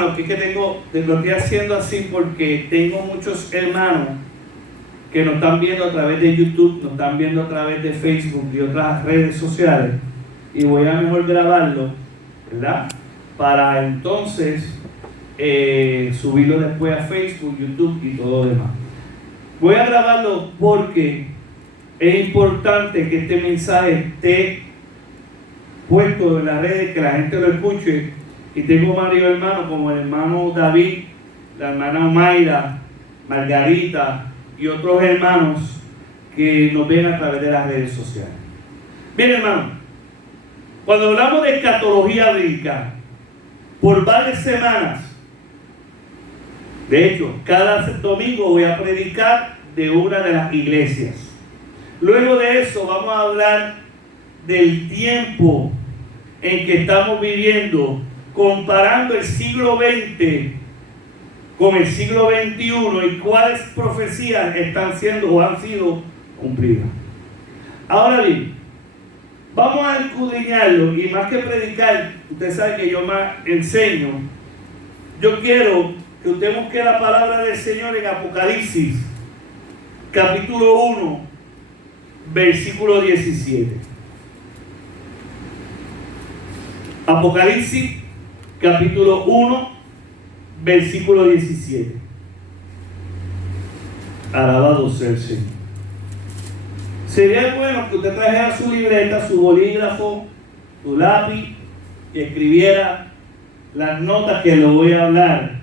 lo estoy haciendo así porque tengo muchos hermanos que nos están viendo a través de YouTube, nos están viendo a través de Facebook y otras redes sociales, y voy a mejor grabarlo, ¿verdad? Para entonces subirlo después a Facebook, YouTube y todo lo demás. Voy a grabarlo porque es importante que este mensaje esté puesto en las redes, que la gente lo escuche. Y tengo varios hermanos, como el hermano David, la hermana Mayra, Margarita y otros hermanos que nos ven a través de las redes sociales. Bien, hermano, cuando hablamos de escatología bíblica, por varias semanas, de hecho, cada domingo voy a predicar de una de las iglesias. Luego de eso vamos a hablar del tiempo en que estamos viviendo, comparando el siglo XX con el siglo XXI y cuáles profecías están siendo o han sido cumplidas. Ahora bien, vamos a escudriñarlo, y más que predicar, usted sabe que yo más enseño. Yo quiero que usted busque la palabra del Señor en Apocalipsis, capítulo 1, versículo 17. Apocalipsis, capítulo 1, versículo 17. Alabado sea el Señor. Sería bueno que usted trajera su libreta, su bolígrafo, su lápiz, y escribiera las notas que le voy a hablar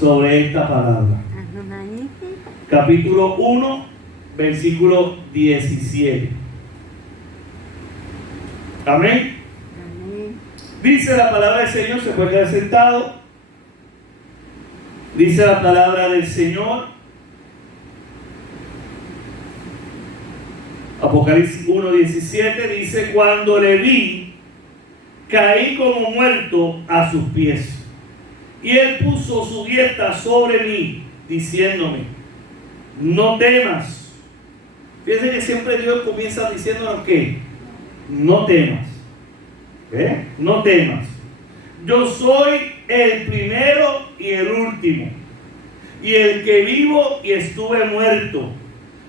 sobre esta palabra. Capítulo 1, versículo 17. Amén. Dice la palabra del Señor, se puede quedar sentado. Dice la palabra del Señor, Apocalipsis 1:17, dice: cuando le vi, caí como muerto a sus pies, y él puso su diestra sobre mí, diciéndome: no temas. Fíjense que siempre Dios comienza diciéndonos que no temas. No temas. Yo soy el primero y el último, y el que vivo y estuve muerto,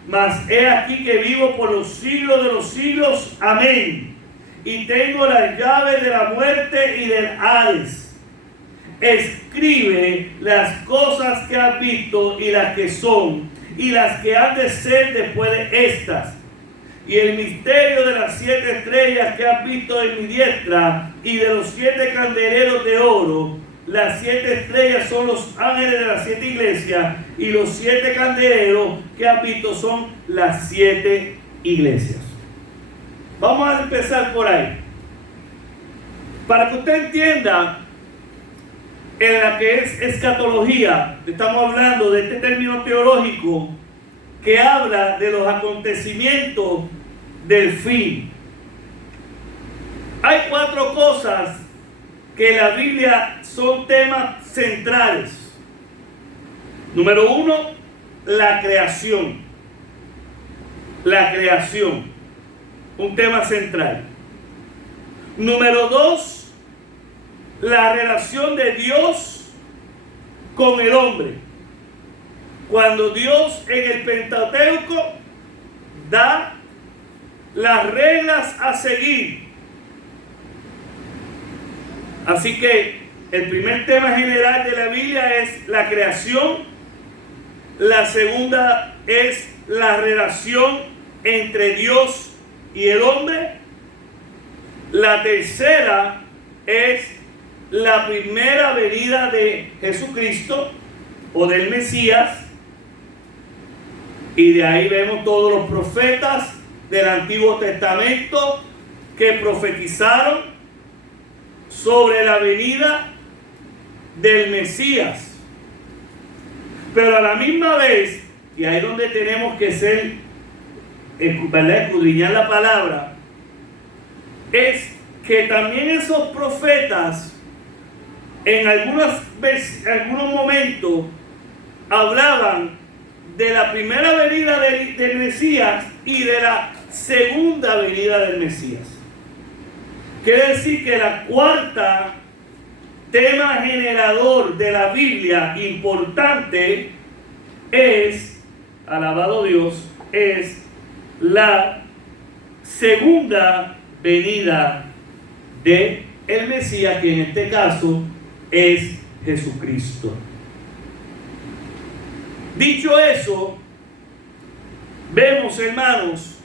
mas he aquí que vivo por los siglos de los siglos. Amén. Y tengo las llaves de la muerte y del Hades. Escribe las cosas que has visto, y las que son, y las que han de ser después de estas. Y el misterio de las 7 estrellas que has visto en mi diestra, y de los 7 candeleros de oro. Las 7 estrellas son los ángeles de las 7 iglesias, y los 7 candeleros que has visto son las 7 iglesias. Vamos a empezar por ahí. Para que usted entienda en la que es escatología, estamos hablando de este término teológico que habla de los acontecimientos del fin. Hay 4 cosas que en la Biblia son temas centrales. Número 1, la creación. La creación, un tema central. Número 2, la relación de Dios con el hombre. Cuando Dios en el Pentateuco da las reglas a seguir. Así que el primer tema general de la Biblia es la creación. La segunda es la relación entre Dios y el hombre. La tercera es la primera venida de Jesucristo o del Mesías. Y de ahí vemos todos los profetas del Antiguo Testamento que profetizaron sobre la venida del Mesías. Pero a la misma vez, y ahí es donde tenemos que ser, ¿verdad?, escudriñar la palabra, es que también esos profetas en algunos momentos hablaban de la primera venida del Mesías y de la segunda venida del Mesías. Quiere decir que la cuarta tema generador de la Biblia importante es, alabado Dios, es la segunda venida de el Mesías, que en este caso es Jesucristo. Dicho eso, vemos, hermanos,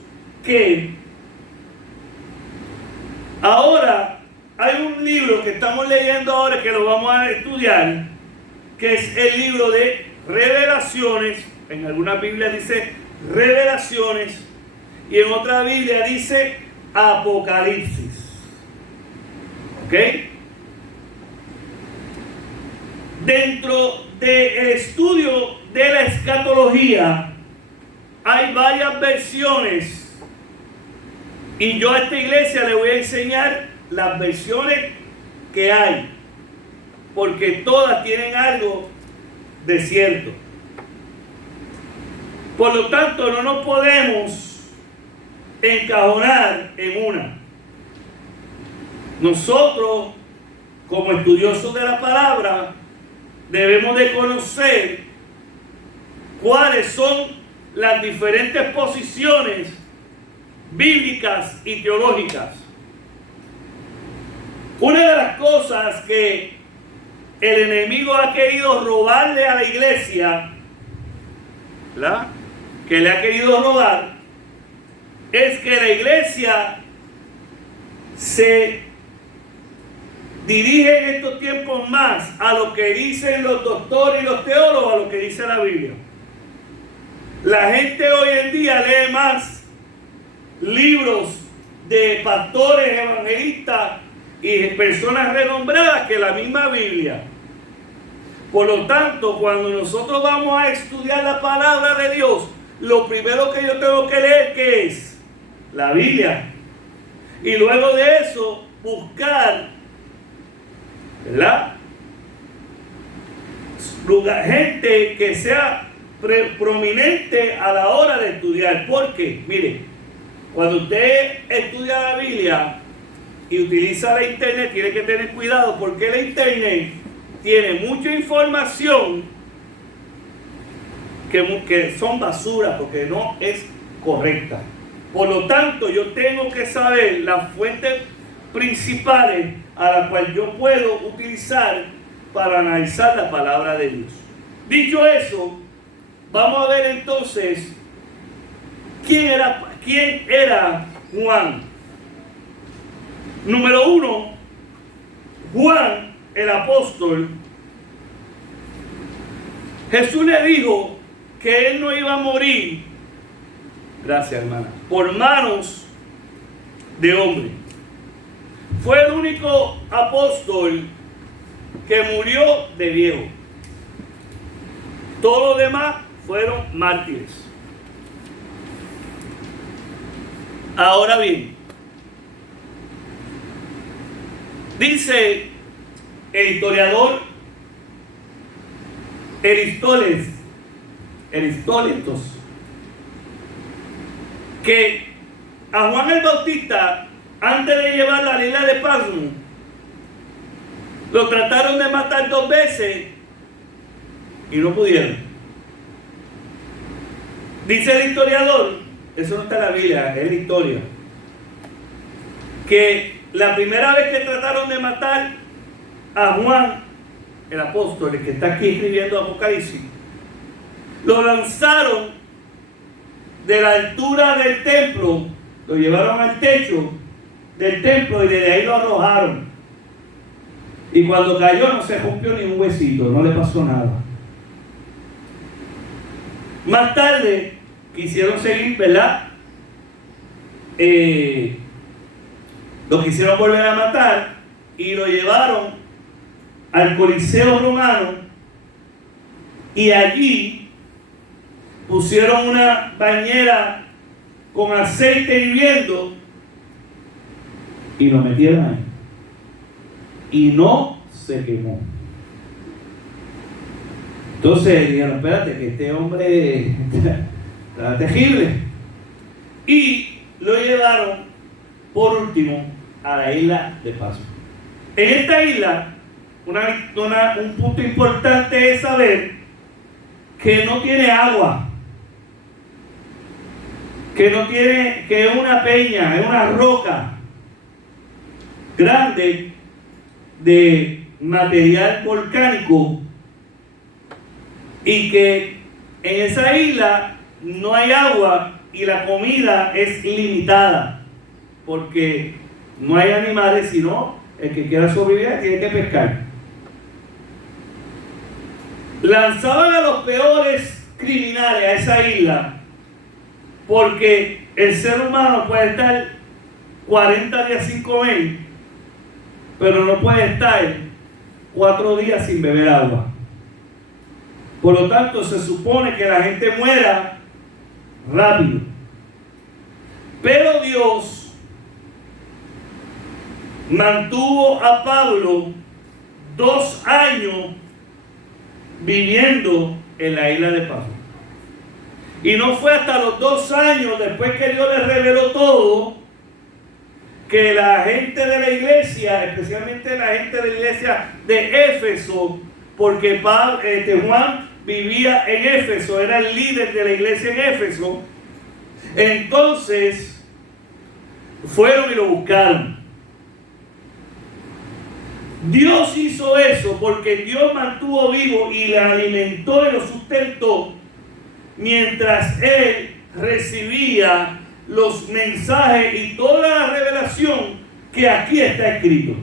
que ahora hay un libro que estamos leyendo ahora, que lo vamos a estudiar, que es el libro de Revelaciones. En alguna Biblia dice Revelaciones y en otra Biblia dice Apocalipsis. ¿Ok? Dentro del estudio de la escatología hay varias versiones, y yo a esta iglesia le voy a enseñar las versiones que hay, porque todas tienen algo de cierto. Por lo tanto, no nos podemos encajonar en una. Nosotros, como estudiosos de la palabra, debemos de conocer cuáles son las diferentes posiciones bíblicas y teológicas. Una de las cosas que el enemigo ha querido robarle a la iglesia, ¿verdad?, que le ha querido robar, es que la iglesia se dirige en estos tiempos más a lo que dicen los doctores y los teólogos, a lo que dice la Biblia. La gente hoy en día lee más libros de pastores, evangelistas y personas renombradas que la misma Biblia. Por lo tanto, cuando nosotros vamos a estudiar la palabra de Dios, lo primero que yo tengo que leer, ¿qué es? La Biblia. Y luego de eso, buscar, ¿verdad?, gente que sea prominente a la hora de estudiar. Porque, mire, cuando usted estudia la Biblia y utiliza la internet, tiene que tener cuidado, porque la internet tiene mucha información que son basura, porque no es correcta. Por lo tanto, yo tengo que saber las fuentes principales a las cuales yo puedo utilizar para analizar la palabra de Dios. Dicho eso, vamos a ver entonces quién era Juan. Número uno, Juan el apóstol. Jesús le dijo que él no iba a morir, gracias hermana, por manos de hombre. Fue el único apóstol que murió de viejo. Todos los demás fueron mártires. Ahora bien, dice el historiador Aristóteles que a Juan el Bautista, antes de llevarlo a la isla de Patmos, lo trataron de matar 2 veces y no pudieron. Dice el historiador, eso no está en la Biblia, es la historia, que la primera vez que trataron de matar a Juan el apóstol, el que está aquí escribiendo Apocalipsis, lo lanzaron de la altura del templo, lo llevaron al techo del templo y desde ahí lo arrojaron. Y cuando cayó no se rompió ni un huesito, no le pasó nada. Más tarde quisieron seguir, ¿verdad? Lo quisieron volver a matar y lo llevaron al Coliseo romano, y allí pusieron una bañera con aceite hirviendo y lo metieron ahí y no se quemó. Entonces dijeron, espérate, que este hombre está terrible, y lo llevaron por último a la isla de Pascua. En esta isla un punto importante es saber que no tiene agua, que es una peña, es una roca grande de material volcánico, y que en esa isla no hay agua y la comida es limitada, porque no hay animales, sino el que quiera sobrevivir tiene que pescar. Lanzaban a los peores criminales a esa isla, porque el ser humano puede estar 40 días sin comer, pero no puede estar 4 días sin beber agua. Por lo tanto, se supone que la gente muera rápido. Pero Dios mantuvo a Pablo 2 años viviendo en la isla de Pafos. Y no fue hasta los 2 años después que Dios le reveló todo, que la gente de la iglesia, especialmente la gente de la iglesia de Éfeso, porque Juan vivía en Éfeso, era el líder de la iglesia en Éfeso, entonces fueron y lo buscaron. Dios hizo eso porque Dios mantuvo vivo y le alimentó y lo sustentó mientras él recibía los mensajes y toda la revelación que aquí está escrito.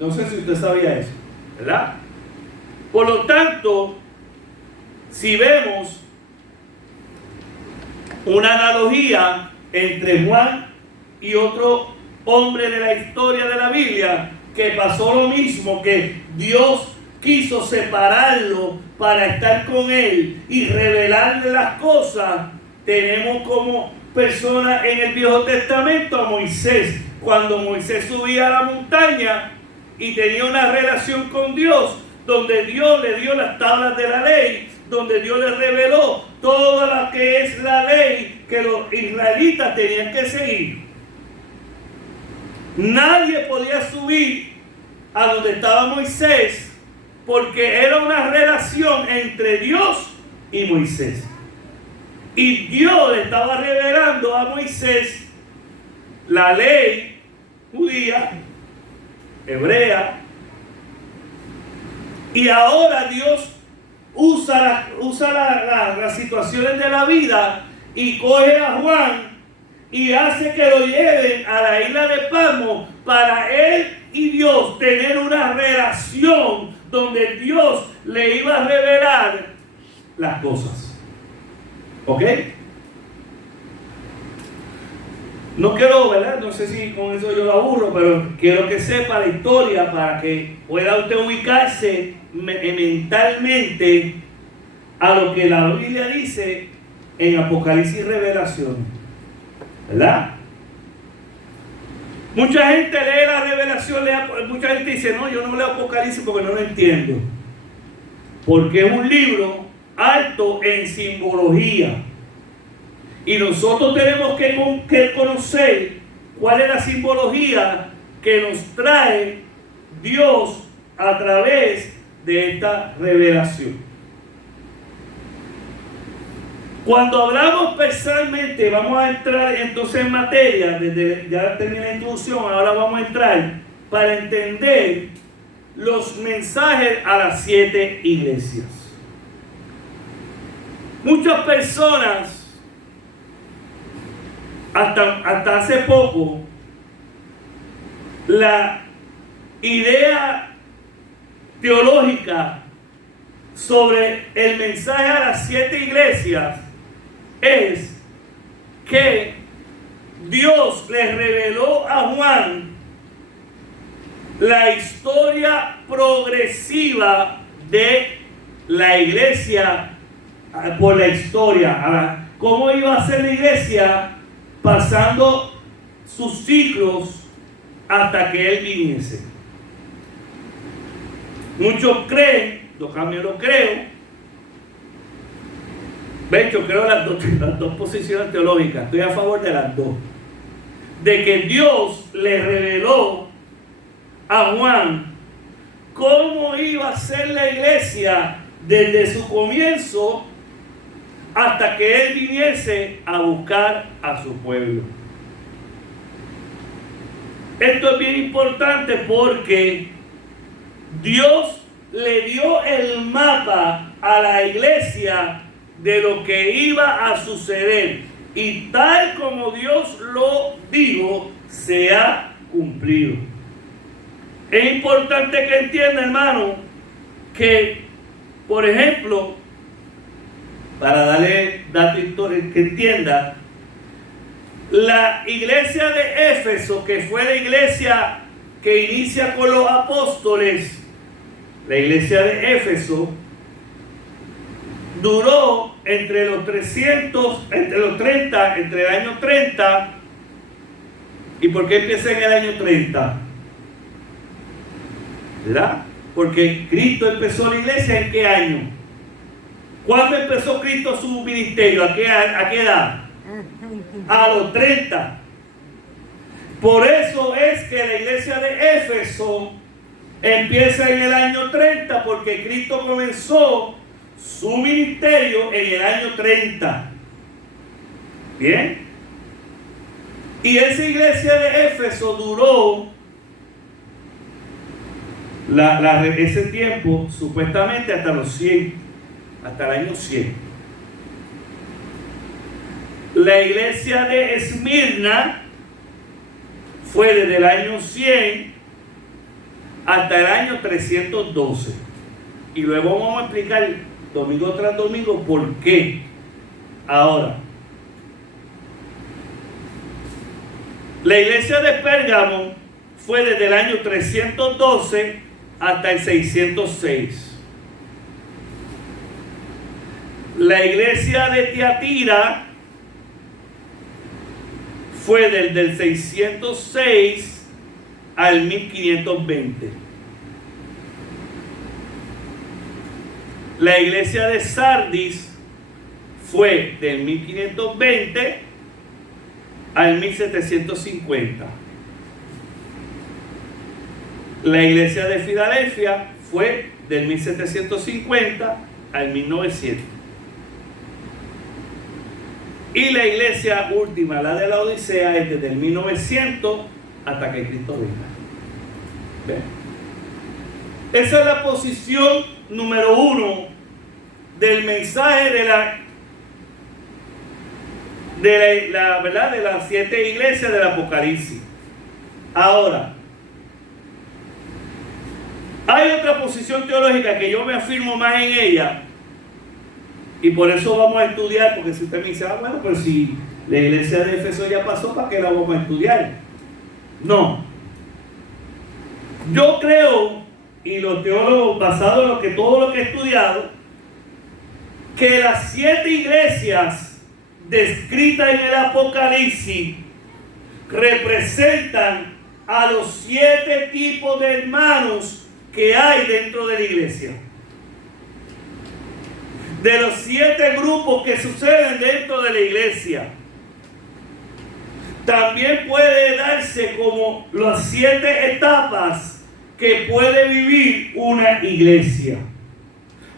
No sé si usted sabía eso, ¿verdad? Por lo tanto, si vemos una analogía entre Juan y otro hombre de la historia de la Biblia, que pasó lo mismo, que Dios quiso separarlo para estar con él y revelarle las cosas, tenemos como persona en el Viejo Testamento a Moisés. Cuando Moisés subía a la montaña y tenía una relación con Dios, donde Dios le dio las tablas de la ley, donde Dios le reveló toda lo que es la ley que los israelitas tenían que seguir. Nadie podía subir a donde estaba Moisés, porque era una relación entre Dios y Moisés. Y Dios le estaba revelando a Moisés la ley judía, hebrea, y ahora Dios usa las situaciones de la vida y coge a Juan y hace que lo lleven a la isla de Patmos para él y Dios tener una relación donde Dios le iba a revelar las cosas. ¿Ok? No quiero, ¿verdad? No sé si con eso yo lo aburro, pero quiero que sepa la historia para que pueda usted ubicarse mentalmente a lo que la Biblia dice en Apocalipsis y Revelación, ¿verdad? Mucha gente lee la Revelación, mucha gente dice, no, yo no leo Apocalipsis porque no lo entiendo, porque es un libro alto en simbología. Y nosotros tenemos que conocer cuál es la simbología que nos trae Dios a través de esta revelación. Cuando hablamos personalmente, vamos a entrar entonces en materia, ya terminé la introducción, ahora vamos a entrar para entender los mensajes a las 7 iglesias. Muchas personas hasta hace poco, la idea teológica sobre el mensaje a las 7 iglesias es que Dios le reveló a Juan la historia progresiva de la iglesia por la historia. ¿Cómo iba a ser la iglesia pasando sus ciclos hasta que Él viniese? Muchos creen, yo también lo creo, yo creo las dos posiciones teológicas, estoy a favor de las dos, de que Dios le reveló a Juan cómo iba a ser la iglesia desde su comienzo hasta que Él viniese a buscar a su pueblo. Esto es bien importante porque Dios le dio el mapa a la iglesia de lo que iba a suceder, y tal como Dios lo dijo, se ha cumplido. Es importante que entienda, hermano, que, por ejemplo, para darle datos históricos que entienda, la iglesia de Éfeso, que fue la iglesia que inicia con los apóstoles, la iglesia de Éfeso duró entre el año 30, ¿y por qué empieza en el año 30? ¿Verdad? Porque Cristo empezó la iglesia ¿en qué año? ¿Cuándo empezó Cristo su ministerio? ¿A qué edad? A los 30. Por eso es que la iglesia de Éfeso empieza en el año 30, porque Cristo comenzó su ministerio en el año 30. ¿Bien? Y esa iglesia de Éfeso duró ese tiempo supuestamente hasta los 100, hasta el año 100. La iglesia de Esmirna fue desde el año 100 hasta el año 312. Y luego vamos a explicar domingo tras domingo por qué. Ahora, la iglesia de Pérgamo fue desde el año 312 hasta el 606. La iglesia de Tiatira fue desde el 606 al 1520. La iglesia de Sardis fue del 1520 al 1750. La iglesia de Filadelfia fue del 1750 al 1900. Y la iglesia última, la de la Odisea, es desde el 1900 hasta que Cristo venga. ¿Ven? Esa es la posición número 1 del mensaje de las 7 iglesias del Apocalipsis. Ahora, hay otra posición teológica que yo me afirmo más en ella, y por eso vamos a estudiar, porque si usted me dice, bueno, pero si la iglesia de Éfeso ya pasó, ¿para qué la vamos a estudiar? No. Yo creo, y los teólogos, basados en todo lo que he estudiado, que las 7 iglesias descritas en el Apocalipsis representan a los 7 tipos de hermanos que hay dentro de la iglesia. De los 7 grupos que suceden dentro de la iglesia. También puede darse como las 7 etapas que puede vivir una iglesia.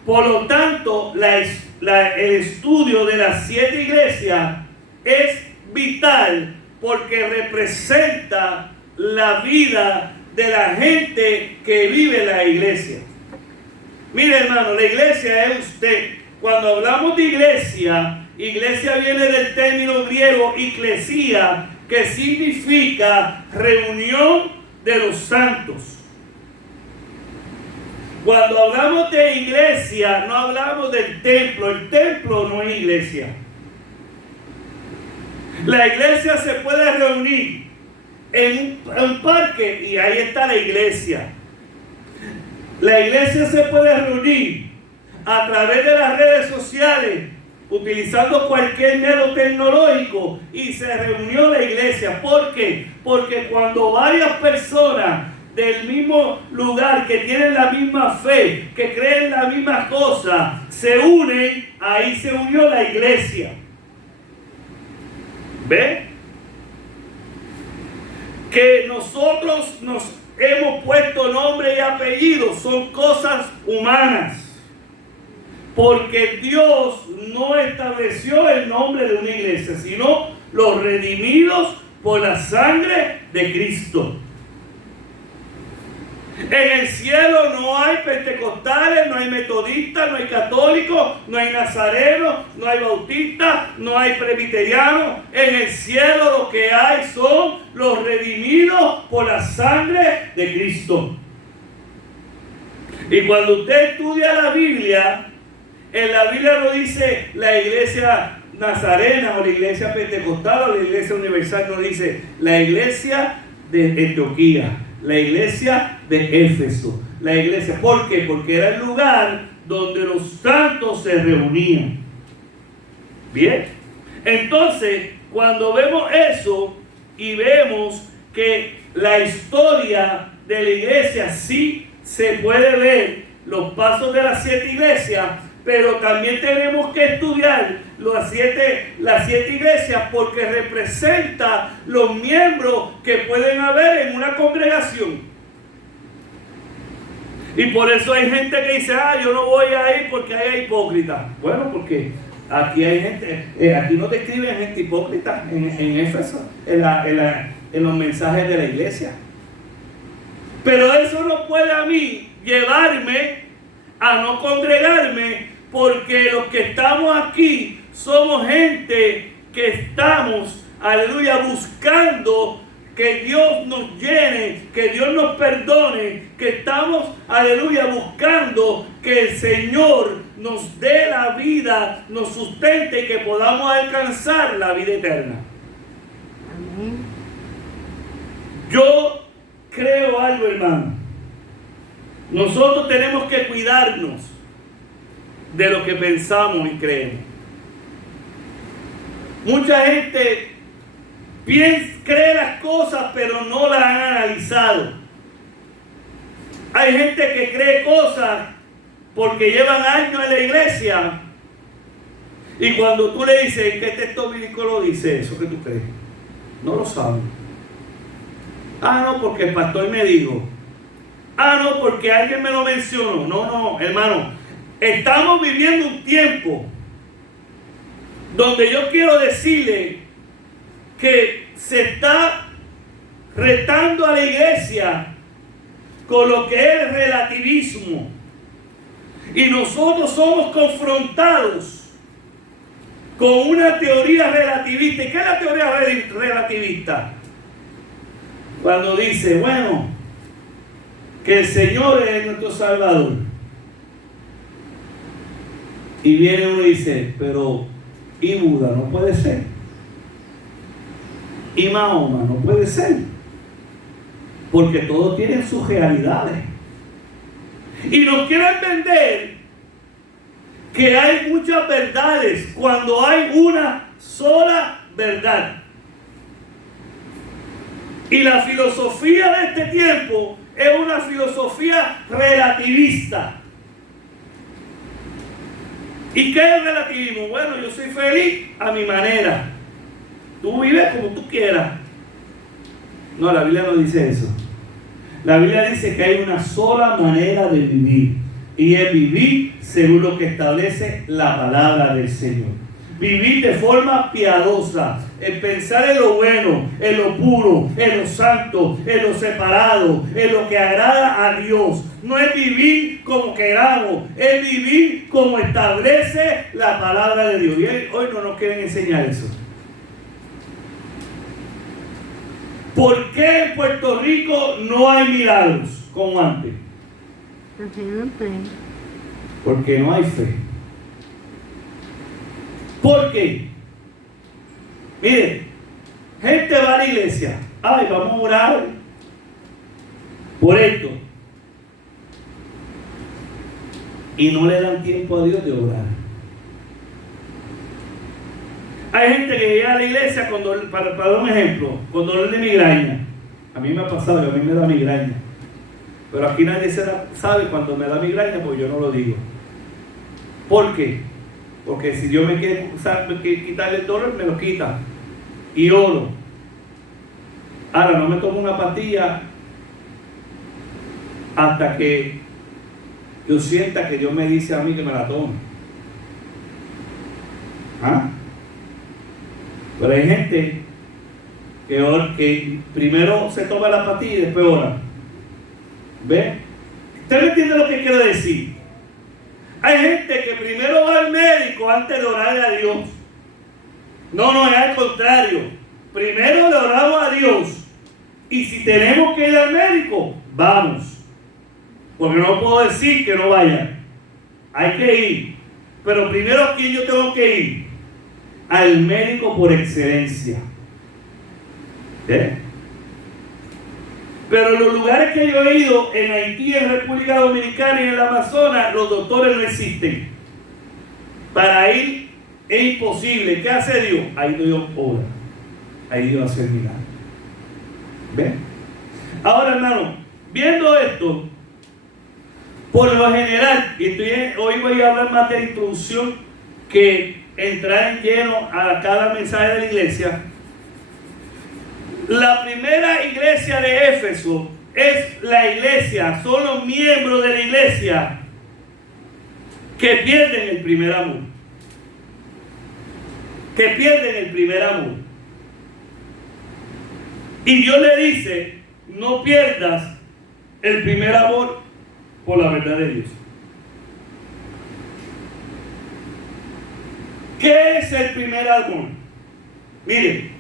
Por lo tanto, el estudio de las 7 iglesias es vital porque representa la vida de la gente que vive en la iglesia. Mire, hermano, la iglesia es usted. Cuando hablamos de iglesia, iglesia viene del término griego eclesia, que significa reunión de los santos. Cuando hablamos de iglesia, no hablamos del templo. El templo no es iglesia. La iglesia se puede reunir en un parque y ahí está la iglesia. La iglesia se puede reunir a través de las redes sociales, utilizando cualquier medio tecnológico, y se reunió la iglesia. ¿Por qué? Porque cuando varias personas del mismo lugar, que tienen la misma fe, que creen la misma cosa, se unen, ahí se unió la iglesia. ¿Ve? Que nosotros hemos puesto nombre y apellido son cosas humanas. Porque Dios no estableció el nombre de una iglesia, sino los redimidos por la sangre de Cristo. En el cielo no hay pentecostales, no hay metodistas, no hay católicos, no hay nazarenos, no hay bautistas, no hay presbiterianos. En el cielo lo que hay son los redimidos por la sangre de Cristo. Y cuando usted estudia la Biblia, en la Biblia no dice la iglesia nazarena o la iglesia pentecostal o la iglesia universal, no dice la iglesia de Antioquía, la iglesia de Éfeso, la iglesia. ¿Por qué? Porque era el lugar donde los santos se reunían. Bien, entonces cuando vemos eso y vemos que la historia de la iglesia sí se puede ver los pasos de las 7 iglesias, pero también tenemos que estudiar las siete iglesias porque representa los miembros que pueden haber en una congregación. Y por eso hay gente que dice, yo no voy a ir porque hay hipócritas. Bueno, porque aquí hay gente, aquí no te escriben gente hipócrita en Éfeso, en los mensajes de la iglesia. Pero eso no puede a mí llevarme a no congregarme, porque los que estamos aquí somos gente que estamos, aleluya, buscando que Dios nos llene, que Dios nos perdone, que estamos, aleluya, buscando que el Señor nos dé la vida, nos sustente y que podamos alcanzar la vida eterna. Amén. Yo creo algo, hermano. Nosotros tenemos que cuidarnos de lo que pensamos y creemos. Mucha gente cree las cosas, pero no las han analizado. Hay gente que cree cosas porque llevan años en la iglesia, y cuando tú le dices ¿qué texto bíblico lo dice eso que tú crees? No lo saben. No, porque el pastor me dijo. No, porque alguien me lo mencionó. No, hermano. Estamos viviendo un tiempo donde yo quiero decirle que se está retando a la iglesia con lo que es el relativismo. Y nosotros somos confrontados con una teoría relativista. ¿Y qué es la teoría relativista? Cuando dice, bueno, que el Señor es nuestro Salvador. Y viene uno y dice, pero ¿y Buda? No puede ser. ¿Y Mahoma? No puede ser. Porque todos tienen sus realidades. Y nos quieren vender que hay muchas verdades cuando hay una sola verdad. Y la filosofía de este tiempo es una filosofía relativista. ¿Y qué es relativismo? Bueno, yo soy feliz a mi manera. Tú vives como tú quieras. No, la Biblia no dice eso. La Biblia dice que hay una sola manera de vivir. Y es vivir según lo que establece la palabra del Señor. Vivir de forma piadosa. En pensar en lo bueno, en lo puro, en lo santo, en lo separado, en lo que agrada a Dios. No es vivir como queramos, es vivir como establece la palabra de Dios. Y hoy no nos quieren enseñar eso. ¿Por qué en Puerto Rico no hay milagros como antes? Porque no hay fe. ¿Por qué? Mire, gente va a la iglesia. Vamos a orar por esto. Y no le dan tiempo a Dios de orar. Hay gente que llega a la iglesia para dar un ejemplo, con dolor de migraña. A mí me ha pasado que a mí me da migraña. Pero aquí nadie sabe cuando me da migraña, porque yo no lo digo. ¿Por qué? Porque si Dios me quiere quitar el dolor, me lo quita. Y oro. Ahora, no me tomo una pastilla hasta que yo sienta que Dios me dice a mí que me la tome. ¿Ah? Pero hay gente que primero se toma la pastilla y después ora. ¿Ve? ¿Usted me entiende lo que quiero decir? Hay gente que primero va al médico antes de orarle a Dios. No, es al contrario. Primero le oramos a Dios. Y si tenemos que ir al médico, vamos. Porque no puedo decir que no vaya. Hay que ir. Pero primero, ¿a quién yo tengo que ir? Al médico por excelencia. ¿Eh? Pero en los lugares que yo he ido, en Haití, en República Dominicana y en el Amazonas, los doctores no existen. Para ir es imposible. ¿Qué hace Dios? Ahí Dios obra. Ahí Dios hace el milagro. ¿Ven? Ahora, hermano, viendo esto, por lo general, y hoy voy a hablar más de la introducción que entrar en lleno a cada mensaje de la iglesia. La primera iglesia de Éfeso es la iglesia, son los miembros de la iglesia que pierden el primer amor. Que pierden el primer amor. Y Dios le dice, no pierdas el primer amor por la verdad de Dios. ¿Qué es el primer amor? Miren,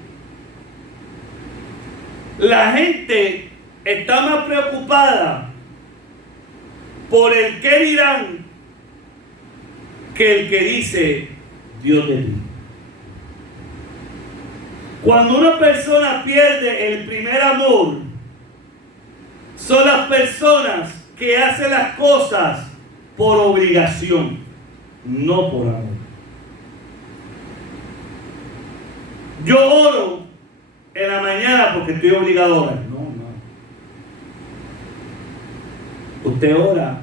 la gente está más preocupada por el qué dirán que el que dice Dios de ti. Cuando una persona pierde el primer amor, son las personas que hacen las cosas por obligación, no por amor. Yo oro en la mañana porque estoy obligado a orar. No. Usted ora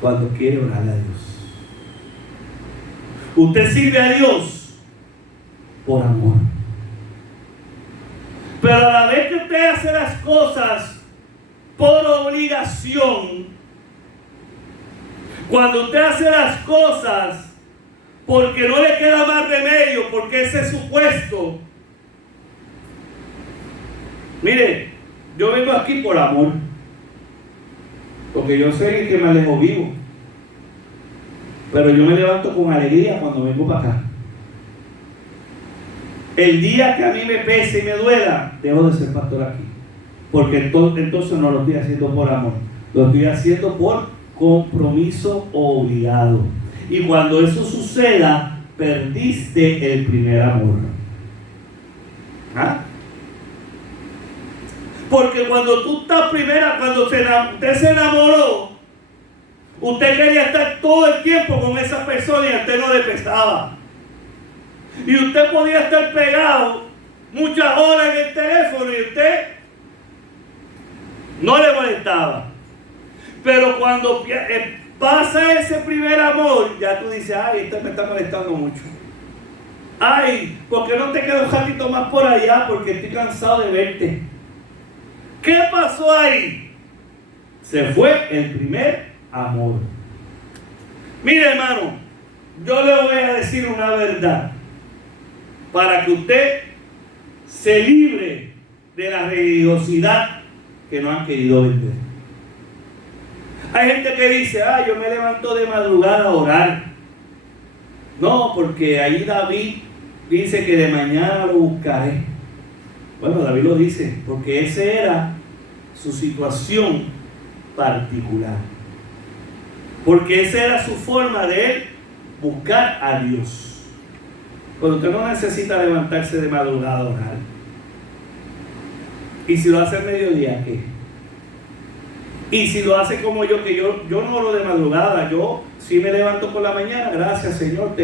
cuando quiere orar a Dios. Usted sirve a Dios por amor. Pero a la vez que usted hace las cosas por obligación, cuando usted hace las cosas porque no le queda más remedio, porque ese es su puesto. Mire, yo vengo aquí por amor, porque yo sé que me alejo vivo, pero yo me levanto con alegría cuando vengo para acá. El día que a mí me pese y me duela, dejo de ser pastor aquí, porque entonces no lo estoy haciendo por amor, lo estoy haciendo por compromiso obligado. Y cuando eso suceda, perdiste el primer amor. ¿Ah? Porque cuando tú estás cuando usted se enamoró, usted quería estar todo el tiempo con esa persona y a usted no le pesaba. Y usted podía estar pegado muchas horas en el teléfono y usted no le molestaba. Pero cuando pasa ese primer amor, ya tú dices, ay, este me está molestando mucho. Ay, ¿por qué no te quedas un ratito más por allá? Porque estoy cansado de verte. ¿Qué pasó ahí? Se fue el primer amor. Mire, hermano, yo le voy a decir una verdad para que usted se libre de la religiosidad que no han querido vender. Hay gente que dice, yo me levanto de madrugada a orar. No, porque ahí David dice que de mañana lo buscaré. Bueno, David lo dice, porque esa era su situación particular. Porque esa era su forma de él buscar a Dios. Pero usted no necesita levantarse de madrugada a orar. Y si lo hace al mediodía, ¿qué? Y si lo hace como yo, que yo no oro de madrugada, yo sí me levanto por la mañana, gracias Señor,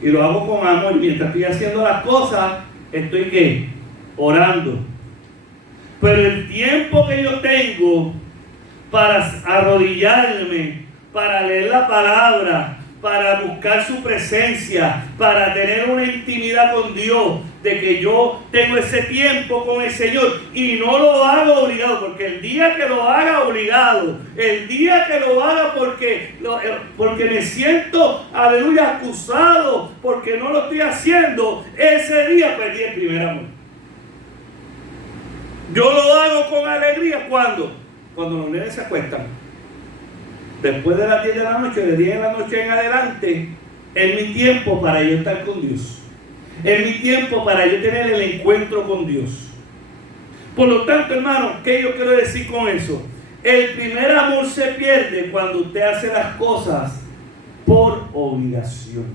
y lo hago con amor. Y mientras estoy haciendo las cosas, estoy ¿qué? Orando. Pero el tiempo que yo tengo para arrodillarme, para leer la palabra, para buscar su presencia, para tener una intimidad con Dios, de que yo tengo ese tiempo con el Señor y no lo hago obligado, porque el día que lo haga obligado, el día que lo haga porque me siento, aleluya, acusado, porque no lo estoy haciendo, ese día perdí el primer amor. Yo lo hago con alegría, ¿cuándo? Cuando los nenes se acuestan. Después de las 10 de la noche, de 10 de la noche en adelante, es mi tiempo para yo estar con Dios. Es mi tiempo para yo tener el encuentro con Dios. Por lo tanto, hermano, ¿qué yo quiero decir con eso? El primer amor se pierde cuando usted hace las cosas por obligación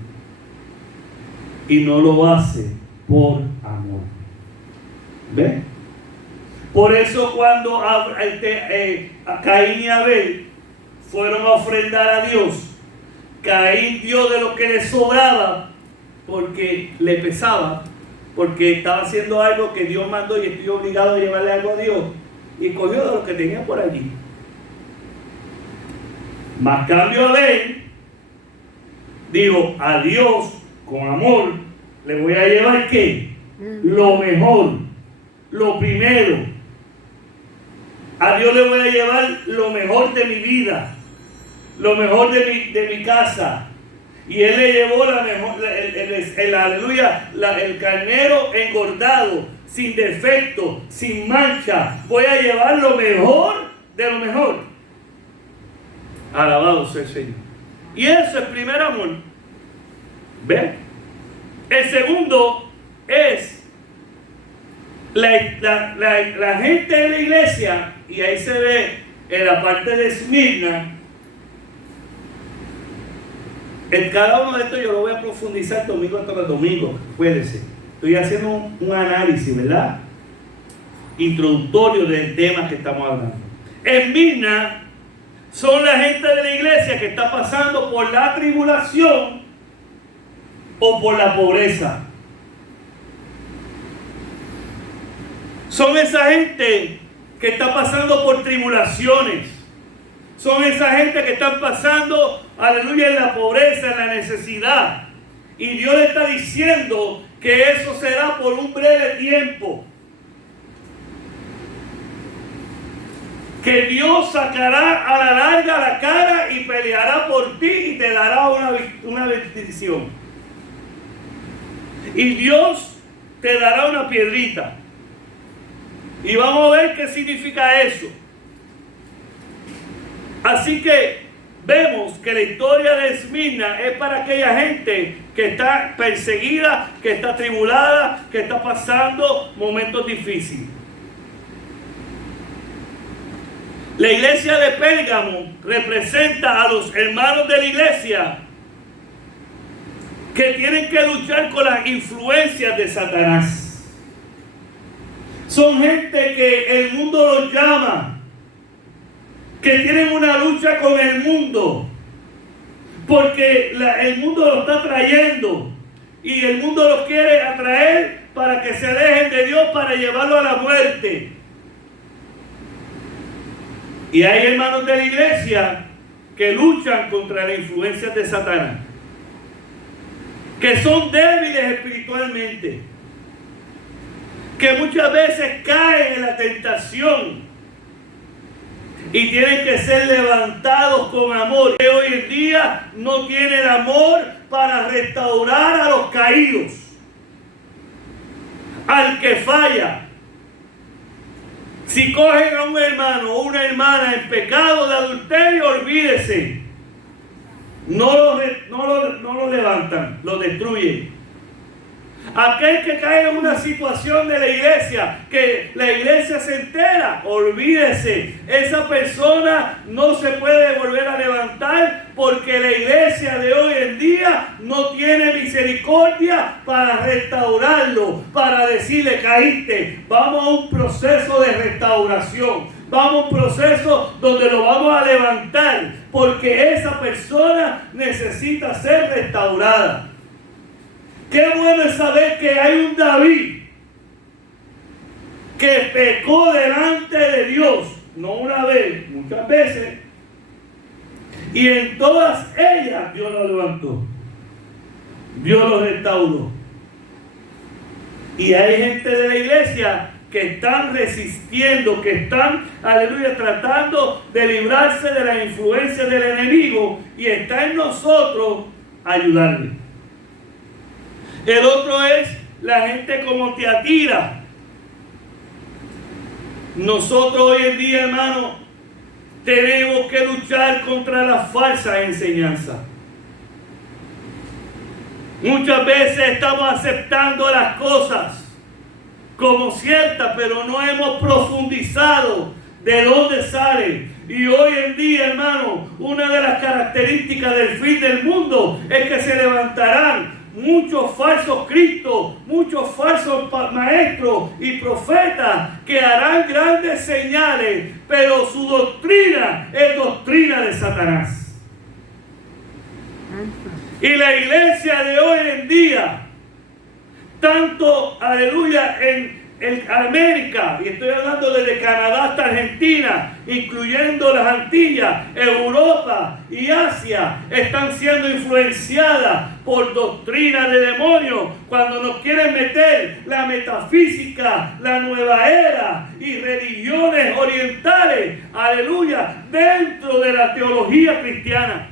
y no lo hace por amor. ¿Ve? Por eso cuando Caín y Abel fueron a ofrendar a Dios, Caín dio de lo que le sobraba porque le pesaba, porque estaba haciendo algo que Dios mandó y estoy obligado a llevarle algo a Dios, y cogió de lo que tenía por allí. Más cambio Abel digo, a Dios con amor le voy a llevar ¿qué? Lo mejor, lo primero. A Dios le voy a llevar lo mejor de mi vida, lo mejor de mi casa. Y él le llevó el carnero engordado, sin defecto, sin mancha. Voy a llevar lo mejor de lo mejor. Alabado sea el Señor. Y eso es primer amor. ¿Ven? El segundo es la gente de la iglesia, y ahí se ve en la parte de Esmirna. En cada uno de estos yo lo voy a profundizar domingo tras domingo, acuérdense. Estoy haciendo un análisis, ¿verdad? Introductorio del tema que estamos hablando. Esmirna son la gente de la iglesia que está pasando por la tribulación o por la pobreza. Son esa gente que está pasando por tribulaciones. Son esa gente que están pasando, aleluya, en la pobreza, en la necesidad. Y Dios le está diciendo que eso será por un breve tiempo. Que Dios sacará a la larga la cara y peleará por ti y te dará una bendición. Y Dios te dará una piedrita. Y vamos a ver qué significa eso. Así que vemos que la historia de Esmirna es para aquella gente que está perseguida, que está atribulada, que está pasando momentos difíciles. La iglesia de Pérgamo representa a los hermanos de la iglesia que tienen que luchar con las influencias de Satanás. Son gente que el mundo los llama, que tienen una lucha con el mundo, porque el mundo los está trayendo y el mundo los quiere atraer para que se alejen de Dios, para llevarlo a la muerte. Y hay hermanos de la iglesia que luchan contra las influencias de Satanás, que son débiles espiritualmente, que muchas veces caen en la tentación y tienen que ser levantados con amor. Que hoy en día no tiene el amor para restaurar a los caídos, al que falla. Si cogen a un hermano o una hermana en pecado de adulterio, olvídese. No lo levantan, lo destruyen. Aquel que cae en una situación de la iglesia, que la iglesia se entera, olvídese. Esa persona no se puede volver a levantar, porque la iglesia de hoy en día no tiene misericordia para restaurarlo, para decirle: caíste. Vamos a un proceso de restauración. Vamos a un proceso donde lo vamos a levantar, porque esa persona necesita ser restaurada. Qué bueno es saber que hay un David que pecó delante de Dios, no una vez, muchas veces, Y en todas ellas Dios lo levantó. Dios lo restauró. Y hay gente de la iglesia que están resistiendo, que están, aleluya, tratando de librarse de la influencia del enemigo, y está en nosotros ayudarle. El otro es la gente como Tiatira. Nosotros hoy en día, hermano, tenemos que luchar contra las falsas enseñanzas. Muchas veces estamos aceptando las cosas como ciertas, pero no hemos profundizado de dónde sale. Y hoy en día, hermano, una de las características del fin del mundo es que se levantarán muchos falsos cristos, muchos falsos maestros y profetas que harán grandes señales, pero su doctrina es doctrina de Satanás. Y la iglesia de hoy en día, tanto, aleluya, en América, y estoy hablando desde Canadá hasta Argentina, incluyendo las Antillas, Europa y Asia, están siendo influenciadas por doctrina de demonios, cuando nos quieren meter la metafísica, la nueva era y religiones orientales, aleluya, dentro de la teología cristiana.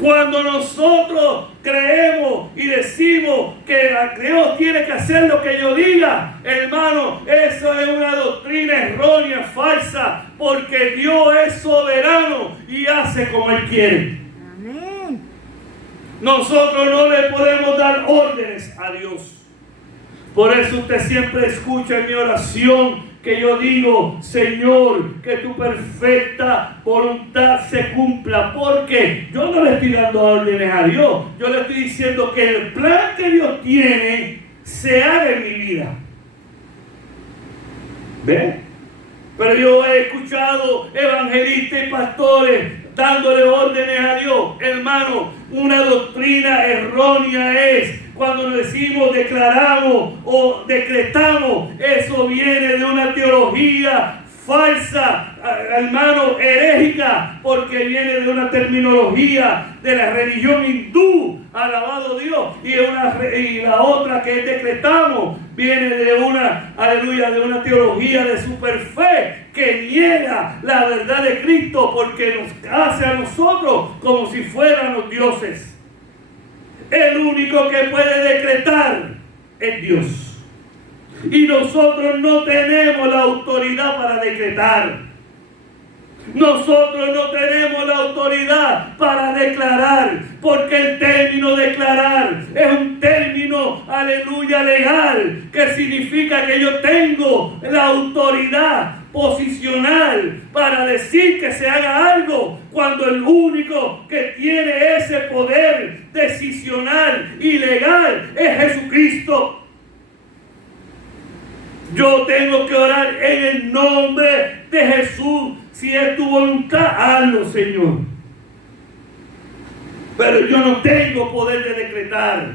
Cuando nosotros creemos y decimos que Dios tiene que hacer lo que yo diga, hermano, eso es una doctrina errónea, falsa, porque Dios es soberano y hace como Él quiere. Amén. Nosotros no le podemos dar órdenes a Dios. Por eso usted siempre escucha en mi oración que yo digo: Señor, que tu perfecta voluntad se cumpla, porque yo no le estoy dando órdenes a Dios, yo le estoy diciendo que el plan que Dios tiene se haga en mi vida. ¿Ve? Pero yo he escuchado evangelistas y pastores dándole órdenes a Dios. Hermano, una doctrina errónea es cuando decimos declaramos o decretamos. Eso viene de una teología falsa, hermano, herégica, porque viene de una terminología de la religión hindú, alabado Dios, y la otra que es decretamos viene de una, aleluya, de una teología de superfe que niega la verdad de Cristo, porque nos hace a nosotros como si fuéramos dioses. El único que puede decretar es Dios. Y nosotros no tenemos la autoridad para decretar. Nosotros no tenemos la autoridad para declarar, porque el término declarar es un término, aleluya, legal, que significa que yo tengo la autoridad posicional para decir que se haga algo, cuando el único que tiene ese poder decisional y legal es Jesucristo. Yo tengo que orar en el nombre de Jesús. Si es tu voluntad, hazlo, Señor. Pero yo no tengo poder de decretar.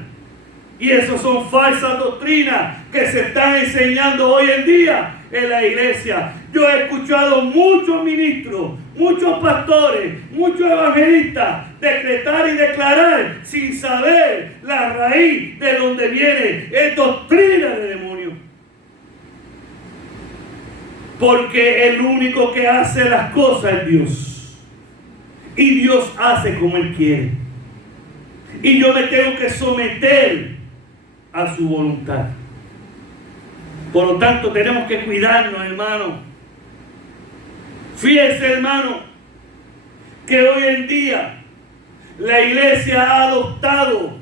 Y eso son falsas doctrinas que se están enseñando hoy en día en la iglesia. Yo he escuchado muchos ministros, muchos pastores, muchos evangelistas decretar y declarar sin saber la raíz de donde viene. Es doctrina de demonios. Porque el único que hace las cosas es Dios. Y Dios hace como Él quiere. Y yo me tengo que someter a su voluntad. Por lo tanto, tenemos que cuidarnos, hermano. Fíjense, hermano, que hoy en día la iglesia ha adoptado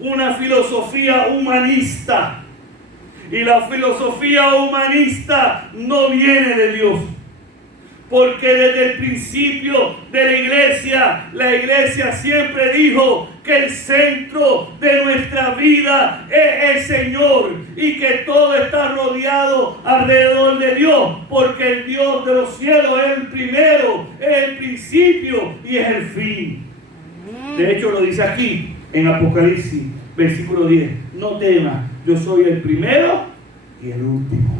una filosofía humanista. Y la filosofía humanista no viene de Dios. Porque desde el principio de la iglesia siempre dijo que el centro de nuestra vida es el Señor y que todo está rodeado alrededor de Dios, porque el Dios de los cielos es el primero, es el principio y es el fin. De hecho lo dice aquí en Apocalipsis, versículo 10. No temas, yo soy el primero y el último.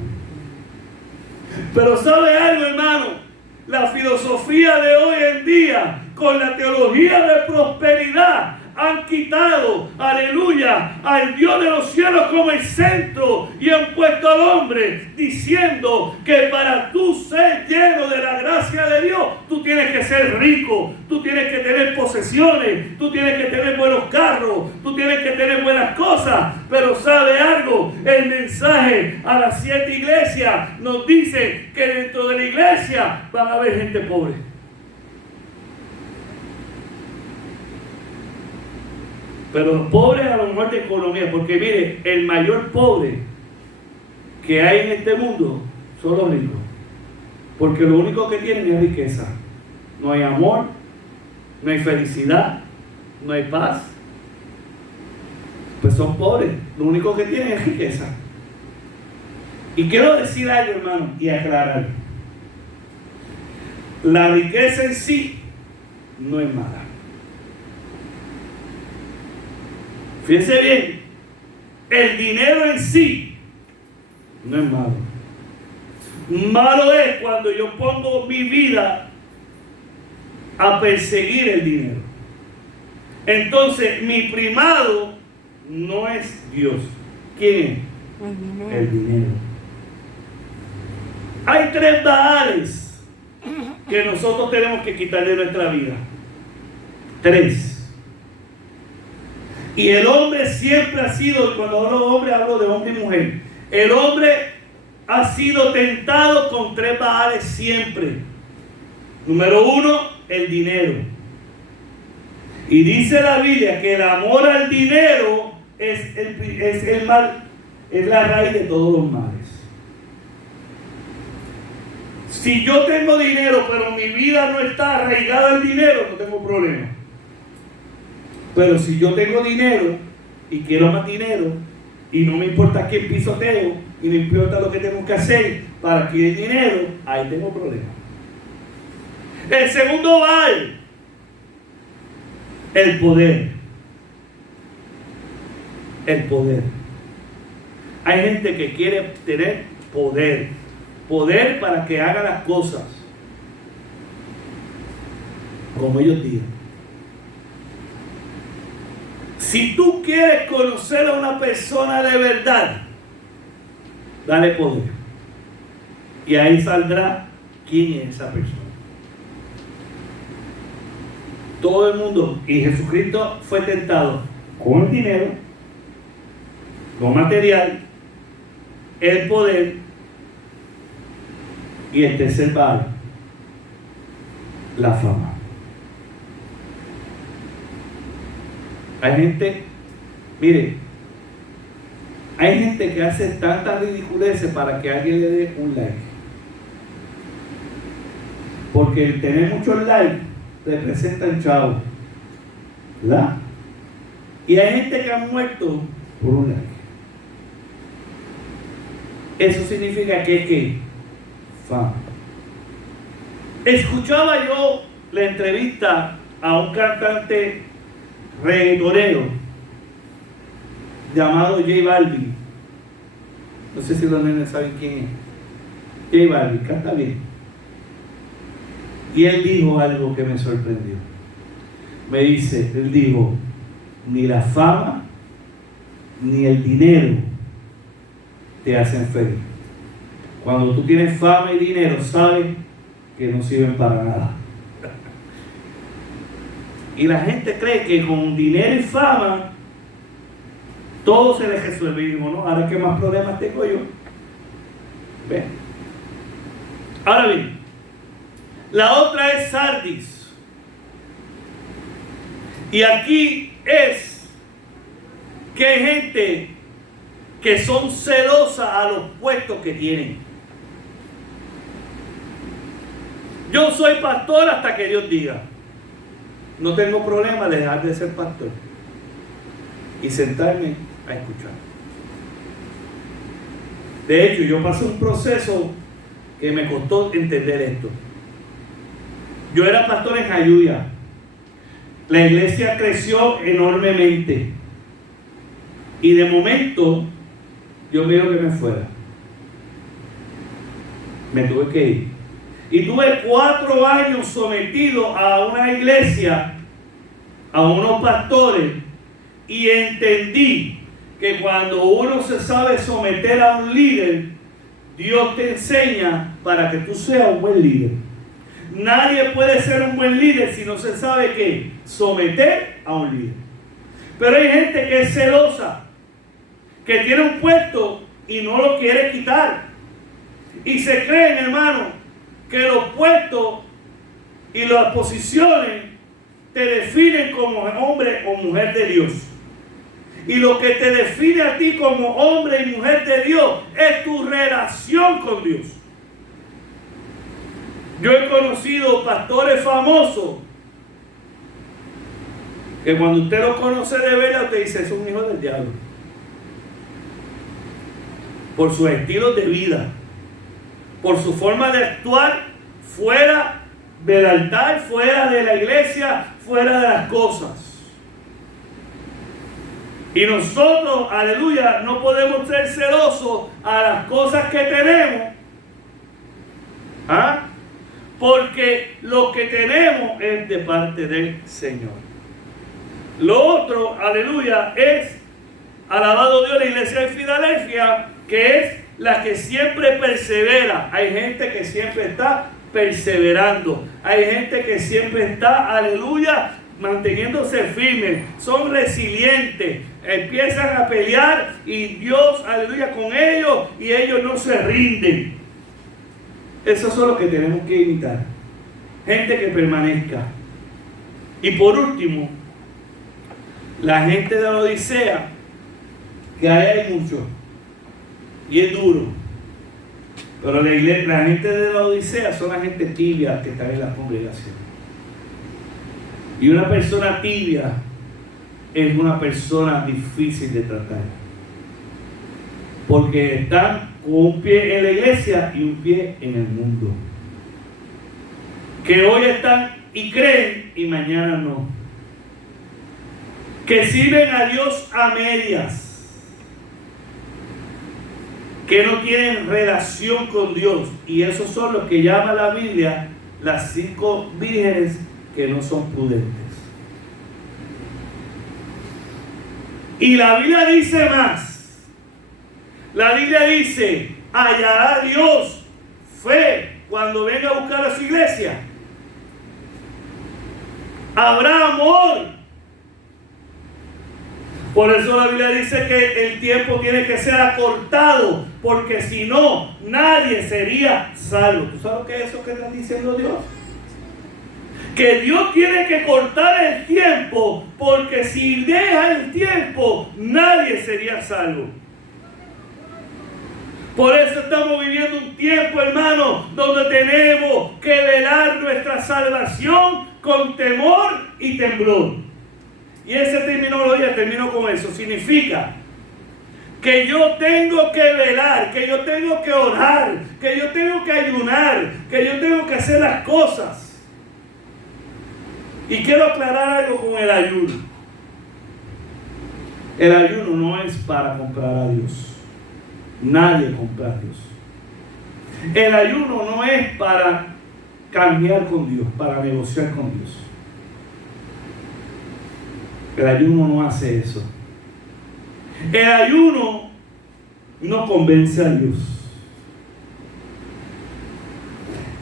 Pero ¿sabe algo, hermano? la filosofía de hoy en día, con la teología de prosperidad, han quitado, aleluya, al Dios de los cielos como el centro y han puesto al hombre diciendo que para tú ser lleno de la gracia de Dios, tú tienes que ser rico, tú tienes que tener posesiones, tú tienes que tener buenos carros, tú tienes que tener buenas cosas. Pero ¿sabe algo? El mensaje a las 7 iglesias nos dice que dentro de la iglesia van a haber gente pobre. Pero pobres a lo mejor de economía, porque mire, el mayor pobre que hay en este mundo son los ricos, porque lo único que tienen es riqueza. No hay amor, no hay felicidad, no hay paz. Pues son pobres, lo único que tienen es riqueza. Y quiero decir algo, hermano, y aclarar. La riqueza en sí no es mala. Fíjense bien, el dinero en sí no es malo. Malo es cuando yo pongo mi vida a perseguir el dinero. Entonces, mi primado no es Dios. ¿Quién es? El dinero. Hay 3 baales que nosotros tenemos que quitar de nuestra vida. 3. Y el hombre siempre ha sido, cuando hablo de hombre, hablo de hombre y mujer. El hombre ha sido tentado con 3 baales siempre. Número 1, el dinero. Y dice la Biblia que el amor al dinero es el mal, es la raíz de todos los males. Si yo tengo dinero, pero mi vida no está arraigada al dinero, no tengo problema. Pero si yo tengo dinero y quiero más dinero y no me importa quién pisoteo y me importa lo que tengo que hacer para adquirir dinero, ahí tengo problemas. El segundo mal, el poder. El poder. Hay gente que quiere tener poder. Poder para que haga las cosas como ellos digan. Si tú quieres conocer a una persona de verdad, dale poder. Y ahí saldrá quién es esa persona. Todo el mundo, y Jesucristo fue tentado con el dinero, lo material, el poder y el tercer baal, la fama. Hay gente, mire, hay gente que hace tantas ridiculeces para que alguien le dé un like. Porque el tener muchos likes representa un chavo, ¿verdad? Y hay gente que ha muerto por un like. Eso significa que fama. Escuchaba yo la entrevista a un cantante reggaetonero llamado J Balvin. No sé si los nenes saben quién es. J Balvin, canta bien. Y él dijo algo que me sorprendió. Me dice, él dijo, ni la fama ni el dinero te hacen feliz. Cuando tú tienes fama y dinero, sabes que no sirven para nada. Y la gente cree que con dinero y fama todo se le resuelve. Y digo, no, ahora qué más problemas tengo yo. ¿Ven? Ahora bien, la otra es Sardis. Y aquí es que hay gente que son celosas a los puestos que tienen. Yo soy pastor hasta que Dios diga. No tengo problema de dejar de ser pastor y sentarme a escuchar. De hecho, yo pasé un proceso que me costó entender esto. Yo era pastor en Jayuya. La iglesia creció enormemente. Y de momento, yo me digo que me fuera. Me tuve que ir. Y tuve 4 años sometido a una iglesia, a unos pastores, y entendí que cuando uno se sabe someter a un líder, Dios te enseña para que tú seas un buen líder. Nadie puede ser un buen líder si no se sabe qué, someter a un líder. Pero hay gente que es celosa, que tiene un puesto y no lo quiere quitar. Y se creen, hermano, que los puestos y las posiciones te definen como hombre o mujer de Dios. Y lo que te define a ti como hombre y mujer de Dios es tu relación con Dios. Yo he conocido pastores famosos que cuando usted los conoce de verdad, usted dice, es un hijo del diablo. Por sus estilos de vida, por su forma de actuar fuera del altar, fuera de la iglesia, fuera de las cosas. Y nosotros, aleluya, no podemos ser celosos a las cosas que tenemos. ¿Ah? Porque lo que tenemos es de parte del Señor. Lo otro, aleluya, es, alabado Dios, la iglesia de Filadelfia, que es la que siempre persevera. Hay gente que siempre está perseverando. Hay gente que siempre está, aleluya, manteniéndose firme. Son resilientes. Empiezan a pelear y Dios, aleluya, con ellos, y ellos no se rinden. Esos son los que tenemos que imitar. Gente que permanezca. Y por último, la gente de la Odisea, que ahí hay mucho, y es duro. Pero la gente de la Odisea son la gente tibia que está en la congregación. Y una persona tibia es una persona difícil de tratar. Porque están con un pie en la iglesia y un pie en el mundo. Que hoy están y creen y mañana no. Que sirven a Dios a medias. Que no tienen relación con Dios. Y esos son los que llama la Biblia las 5 vírgenes que no son prudentes. Y la Biblia dice más. La Biblia dice, hallará Dios fe cuando venga a buscar a su iglesia. Habrá amor. Por eso la Biblia dice que el tiempo tiene que ser acortado, porque si no, nadie sería salvo. ¿Tú sabes lo que es eso que está diciendo Dios? Que Dios tiene que cortar el tiempo, porque si deja el tiempo, nadie sería salvo. Por eso estamos viviendo un tiempo, hermano, donde tenemos que velar nuestra salvación con temor y temblor. Y esa terminología, termino con eso, significa que yo tengo que velar, que yo tengo que orar, que yo tengo que ayunar, que yo tengo que hacer las cosas. Y quiero aclarar algo con el ayuno. El ayuno no es para comprar a Dios. Nadie compra a Dios. El ayuno no es para cambiar con Dios, para negociar con Dios. El ayuno no hace eso. El ayuno no convence a Dios.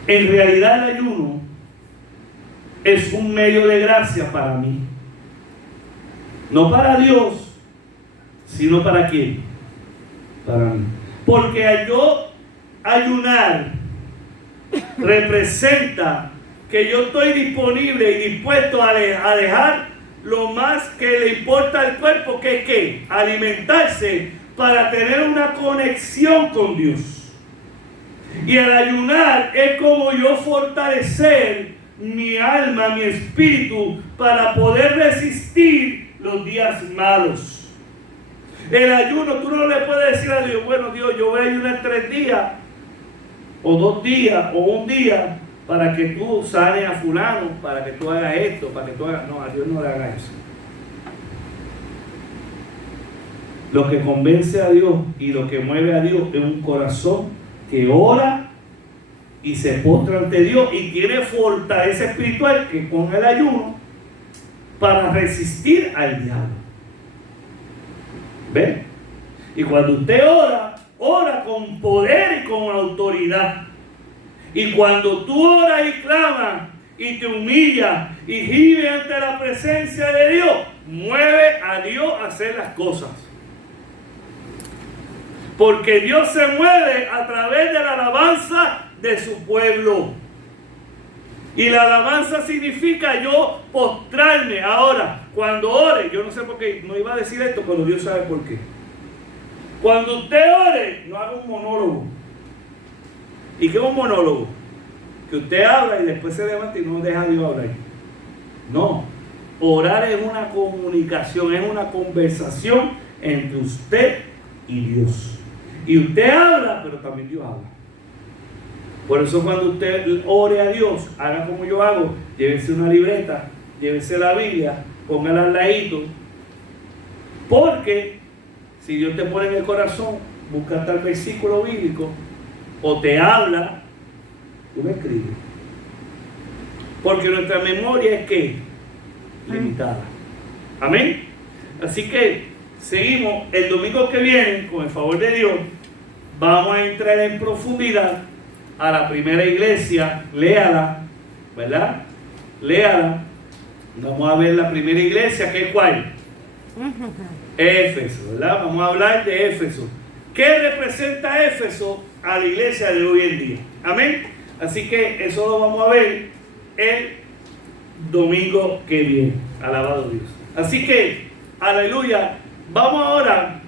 En realidad el ayuno es un medio de gracia para mí. No para Dios, sino para quién. Para mí. Porque al yo ayunar representa que yo estoy disponible y dispuesto a dejar lo más que le importa al cuerpo, que es ¿qué? Alimentarse, para tener una conexión con Dios. Y el ayunar es como yo fortalecer mi alma, mi espíritu, para poder resistir los días malos. El ayuno, tú no le puedes decir a Dios, bueno Dios, yo voy a ayunar 3 días, o 2 días, o 1 día, para que tú sanes a fulano, para que tú hagas esto, para que tú hagas... No, a Dios no le haga eso. Lo que convence a Dios y lo que mueve a Dios es un corazón que ora y se postra ante Dios y tiene fortaleza espiritual que con el ayuno para resistir al diablo. ¿Ve? Y cuando usted ora, ora con poder y con autoridad. Y cuando tú oras y clamas y te humillas y gimes ante la presencia de Dios, mueve a Dios a hacer las cosas. Porque Dios se mueve a través de la alabanza de su pueblo. Y la alabanza significa yo postrarme. Ahora, cuando ore, yo no sé por qué, no iba a decir esto, pero Dios sabe por qué. Cuando usted ore, no haga un monólogo. ¿Y qué es un monólogo? Que usted habla y después se levanta y no deja a Dios hablar. No. Orar es una comunicación, es una conversación entre usted y Dios. Y usted habla, pero también Dios habla. Por eso cuando usted ore a Dios, haga como yo hago, llévese una libreta, llévese la Biblia, póngala al ladito. Porque si Dios te pone en el corazón, busca tal versículo bíblico, o te habla, tú lo escribes. Porque nuestra memoria es ¿qué? Limitada. Amén. Así que seguimos el domingo que viene, con el favor de Dios, vamos a entrar en profundidad a la primera iglesia. Léala, ¿verdad? Léala. Vamos a ver la primera iglesia, que es ¿cuál? Éfeso, ¿verdad? Vamos a hablar de Éfeso. ¿Qué representa Éfeso a la iglesia de hoy en día? Amén. Así que eso lo vamos a ver el domingo que viene. Alabado Dios. Así que, aleluya. Vamos ahora